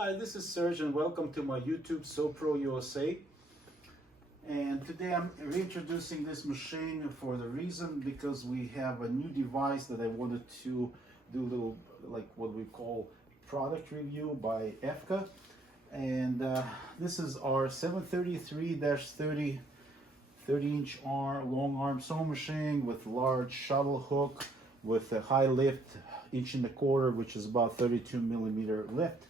Hi, this is Serge and welcome to my YouTube SEWPRO USA. And today I'm reintroducing this machine for the reason because we have a new device that I wanted to do a little, like what we call product review by Efka. And this is our 733-30 30-inch long arm sewing machine with large shuttle hook with a high lift, 1.25 inch, which is about 32 millimeter lift.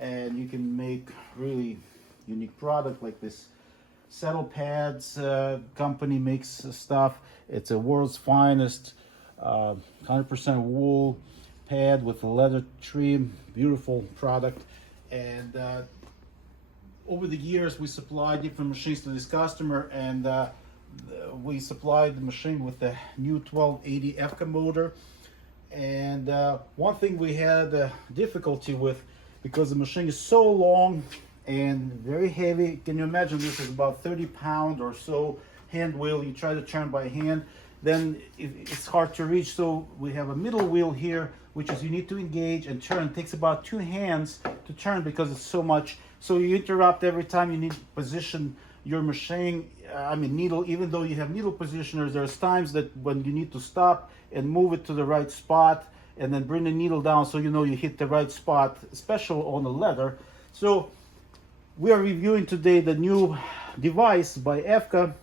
And you can make really unique product like this. Saddle Pads company makes stuff. It's a world's finest 100% wool pad with a leather trim. Beautiful product. And over the years we supplied different machines to this customer, and we supplied the machine with the new 1280 Efka motor. And one thing we had difficulty with, because the machine is so long and very heavy. Can you imagine, this is about 30 pound or so hand wheel. You try to turn by hand, then it's hard to reach. So we have a middle wheel here, which is you need to engage and turn. It takes about 2 hands to turn because it's so much. So you interrupt every time you need to position your machine. Needle, even though you have needle positioners, there's times that when you need to stop and move it to the right spot and then bring the needle down so you know you hit the right spot, especially on the leather. So we are reviewing today the new device by Efka.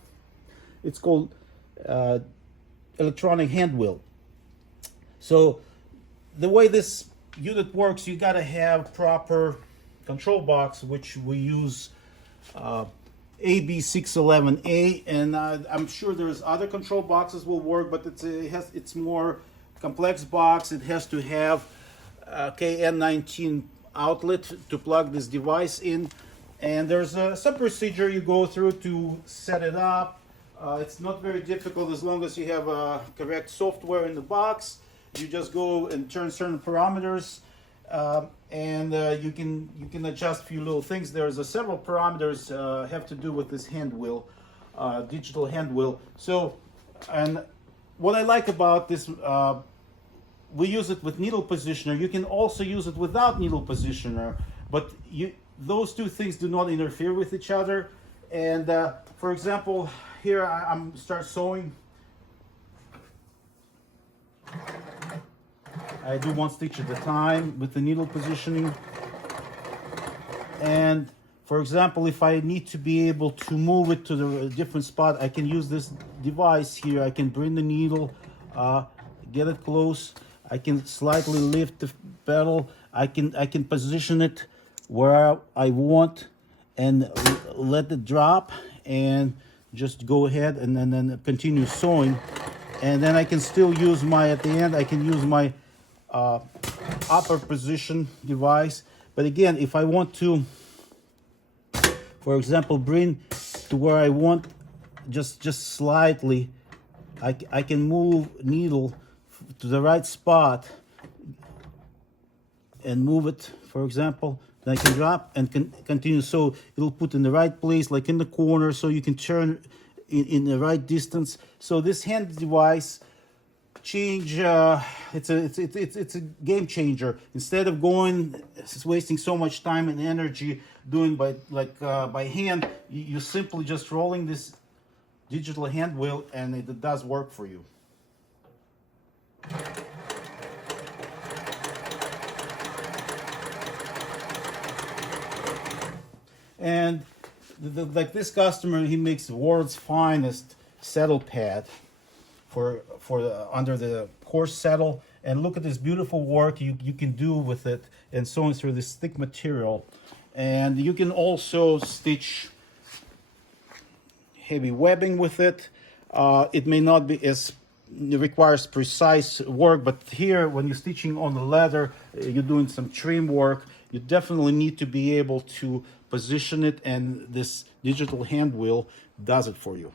It's called electronic hand wheel. So the way this unit works, you gotta have proper control box, which we use AB611A, and I'm sure there's other control boxes will work, but it's more complex box. It has to have a KN19 outlet to plug this device in, and there's some procedure you go through to set it up. It's not very difficult as long as you have correct software in the box. You just go and turn certain parameters, and you can adjust a few little things. There's several parameters have to do with this hand wheel, digital hand wheel. So, and what I like about this, we use it with needle positioner. You can also use it without needle positioner, but those two things do not interfere with each other. And for example, here I'm start sewing. I do 1 stitch at a time with the needle positioning. And for example, if I need to be able to move it to the different spot, I can use this device here. I can bring the needle, get it close. I can slightly lift the pedal. I can position it where I want and let it drop, and just go ahead and then continue sewing. And then I can still use at the end I can use my upper position device. But again, if I want to, for example, bring to where I want, just slightly, I can move needle to the right spot and move it, for example. Then I can drop and continue, so it'll put in the right place, like in the corner, so you can turn in the right distance. So this hand device change, it's a game changer. Instead of wasting so much time and energy doing by hand, you simply just rolling this digital hand wheel, and it does work for you. And like this customer, he makes the world's finest saddle pad for under the horse saddle. And look at this beautiful work you can do with it, and sewing through this thick material. And you can also stitch heavy webbing with it. It may not be as, it requires precise work, but here when you're stitching on the leather, you're doing some trim work, you definitely need to be able to position it, and this digital hand wheel does it for you.